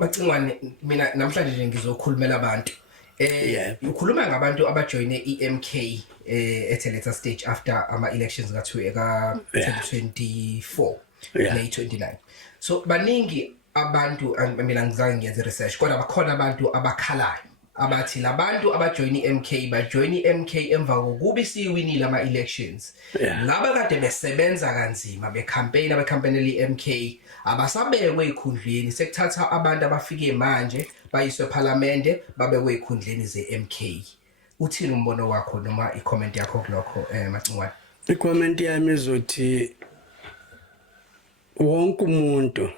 Macingwane mina namhlanje nje ngizokhulumela abantu. Ukhuluma ngabantu abajoyine iMK eTheleta stage after ama-elections ka 2024 May 29. So baningi abantu mina ngizange ngiyenze research kodwa bakhona abantu abakhalayo abathi labantu abajoyine iMK bajoyine iMK emva kokuba isiwinile ama-elections. Laba kade besebenza kanzima becampaignela iMK abasabekwe ekhundleni sekuthatha abantu abafike manje bayiswe eParliament babekwe ekhundleni zeMK. Uthini umbono wakho noma icomment yakho kulokho Macingwane? Icomment yami izothi wonke umuntu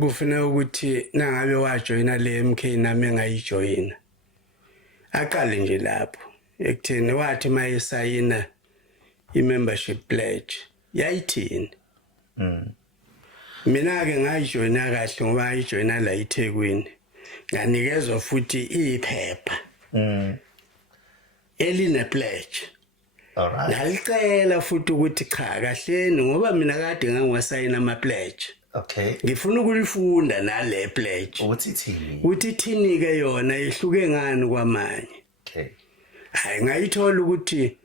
kufanele ukuthi nangabe wajoyina le MK nami engayijoyina aqale nje lapho ekutheni wathi mayesayina i-membership pledge yayithini. Mina ke ngayijoyina kahle ngoba ngayijoyina la eThekwini nganikezwa futhi iphepha eline pledge. Alright. Ngalicela futhi ukuthi cha kahleni ngoba mina kade ngangiwasayina ama pledge. Okay. Ngifuna ukulifunda nale pledge. Uthi ithini ke yona ihluke ngani kwamanye. Okay. Hayi ngayithola ukuthi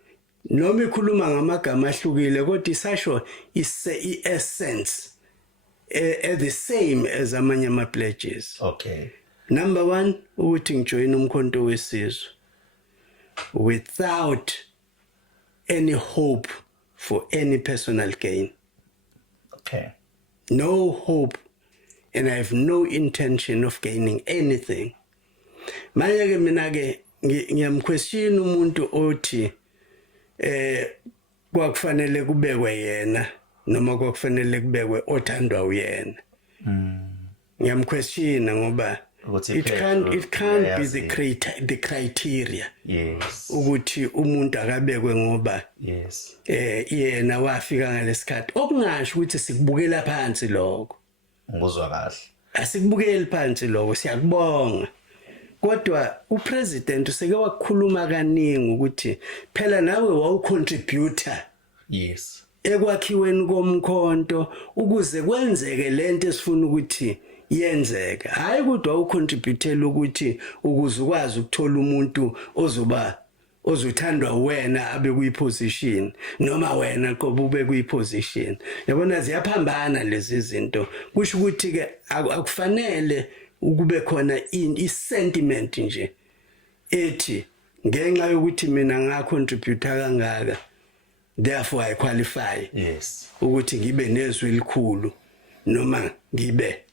noma ikhuluma ngamagama ahlukile kodwa isasho i-essence the same as amanye ama pledges. Okay. Number 1 ukuthi ngijoyina umkhonto wesizwe without any hope for any personal gain. Okay. No hope, and I have no intention of gaining anything. Manje ke mina ke ngiyamquestion umuntu othi kwakufanele kubekwe yena noma kwakufanele kubekwe othandwa uyena. Ngiyamquestion ngoba it can't be the criteria. Yes. Ukuthi umuntu akabekwe ngoba yes. Yena wafika ngalesikhathi okungasho ukuthi sikubukela phansi lokho. Ngozwa kahle. Asikubukeli phansi lokho siyakubonga. Kodwa upresident useke wakukhuluma kaningi ukuthi phela nawe wawucontributor. Yes. Ekwakhiweni komkhonto ukuze kwenzeke lento esifuna ukuthi yenzeka. Hayi kodwa ucontributela ukuthi ukuze ukwazi ukuthola umuntu ozothandwa wena abe kuyiposition noma wena qoba ube kuyiposition. Yabona ziyaphambana lezi zinto. Kusho ukuthi ke akufanele ukube khona i-sentiment nje ethi ngenxa yokuthi mina ngacontributor kangaka therefore I qualify. Yes. Ukuthi ngibe nezwi elikhulu noma ngibe